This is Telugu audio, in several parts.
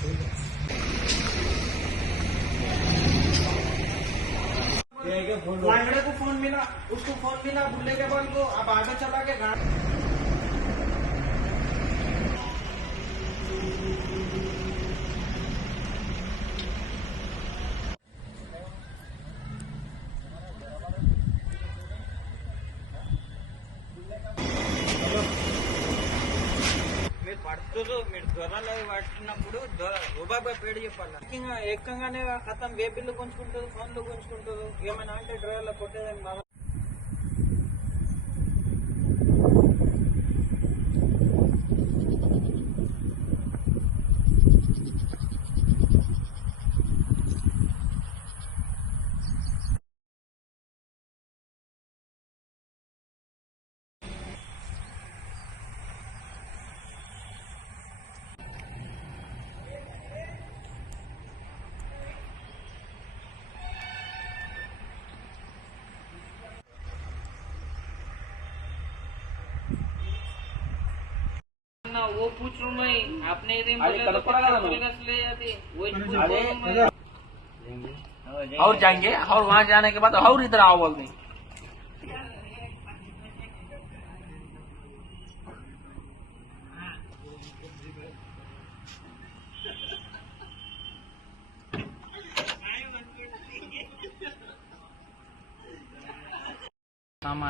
लंगड़े को फोन मिला, उसको फोन मिला बुल्ले के बल को, अब आगे चला के పడుతూ మీరు దొరలు పట్టినప్పుడు రుబాబా పేరు చెప్పాలి. ఏకంగానే ఖతం వేపిల్లు కొంచుకుంటారు, ఫోన్లు కొంచుకుంటారు. ఏమైనా అంటే డ్రైవర్లో కొట్టేదని బాగా वो पूछ रहा मैं आपने और जाएंगे और वहाँ जाने के बाद और इधर आओ बोल देंगे.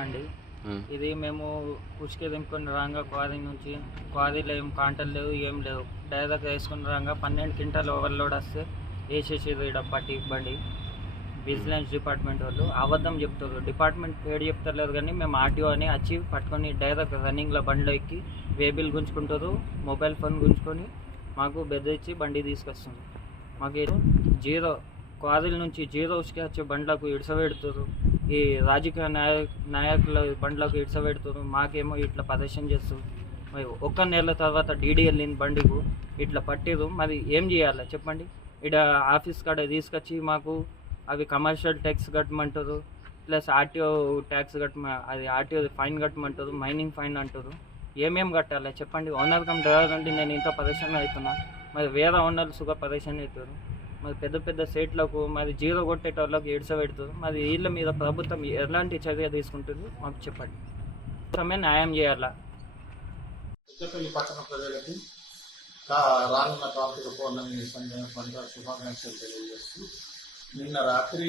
అండి ఇది మేము ఉచికే దింపుకొని రాగా క్వారీ నుంచి, క్వారీలో ఏం కాంటలు లేవు, ఏం లేవు. డైరెక్ట్ వేసుకుని రాగా 12 క్వింటాలు ఓవర్లోడ్ వస్తే వేసేసేది ఇక్కడ పట్టి బండి. విజిలెన్స్ డిపార్ట్మెంట్ వాళ్ళు అబద్ధం చెప్తారు. డిపార్ట్మెంట్ పేరు చెప్తలేదు కానీ మేము ఆర్టీఓ అని వచ్చి పట్టుకొని డైరెక్ట్ రన్నింగ్లో బండిలో ఎక్కి వేబిల్ గుంజుకుంటారు, మొబైల్ ఫోన్ గుంజుకొని మాకు బెదిరించి బండి తీసుకొస్తుంది. మాకు జీరో క్వారీల నుంచి జీరో ఉచికే వచ్చే బండ్లకు ఇడిసబెడుతారు. ఈ రాజకీయ నాయకుల బండ్లకు ఇడిసబెడుతారు. మాకేమో ఇట్లా ప్రదర్శన చేస్తారు. మరి ఒక్క నెల తర్వాత డీడీ వెళ్ళింది బండికు, ఇట్లా పట్టిరు. మరి ఏం చేయాలి చెప్పండి? ఇక్కడ ఆఫీస్ కాడ తీసుకొచ్చి మాకు అవి కమర్షియల్ ట్యాక్స్ కట్టమంటారు, ప్లస్ ఆర్టీఓ ట్యాక్స్ అది ఆర్టీఓ ఫైన్ కట్టమంటారు, మైనింగ్ ఫైన్ అంటారు. ఏమేమి కట్టాలి చెప్పండి? ఓనర్ కమ్ డ్రైవర్ అంటే నేను ఇంత ప్రదర్శన అవుతున్నా, మరి వేరే ఓనర్లు సుఖ ప్రదర్శన అవుతారు. మరి పెద్ద పెద్ద స్టేట్లకు మరి జీరో కొట్టేటోళ్ళకి ఏడ్చబెడుతుంది. మరి వీళ్ళ మీద ప్రభుత్వం ఎలాంటి చర్య తీసుకుంటుంది మాకు చెప్పండి. సమయం న్యాయం చేయాలా? పెద్దపల్లి పట్టణ ప్రజలకి రానున్న కార్తీక పౌర్ణమి సందర్భంగా శుభాకాంక్షలు తెలియజేస్తూ, నిన్న రాత్రి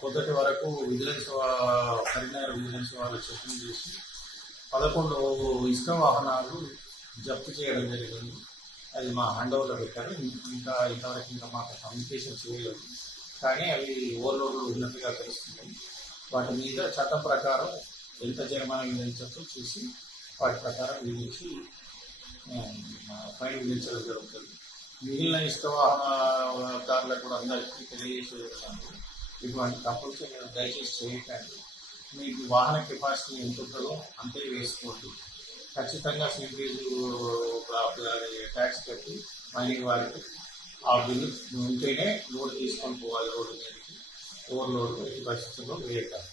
పొద్దుటి వరకు కరీంనగర్ విజిలెన్స్ వాళ్ళు చెకింగ్ చేసి 11 ఇసుక వాహనాలు జప్తు చేయడం జరిగింది. అది మా హ్యాండ్ ఓవర్లో పెట్టారు. ఇంతవరకు మాకు కమ్యూనికేషన్ చేయలేదు, కానీ అవి ఓవర్లోడ్లు ఉన్నట్టుగా తెలుస్తుంది. వాటి మీద చట్టం ప్రకారం ఎంత జరిమానా విధించచ్చో చూసి వాటి ప్రకారం విధించి ఫైన్ విధించడం జరుగుతుంది. మిగిలిన ఇసుక వాహనదారులకు కూడా అందరికీ తెలియజేసేదానికి ఇటువంటి తప్పులు దయచేసి చేయకండి. మీకు వాహన కెపాసిటీ ఎంత ఉంటుందో అంతే వేసుకోండి. ఖచ్చితంగా సీపీజు ట్యాక్స్ కట్టి మైనింగ్ వారికి ఆ బిల్లు ఉంటేనే లోడ్ తీసుకొని పోవాలి. రోడ్డు మీదకి ఓవర్లోడ్ పరిస్థితుల్లో వేయకండి.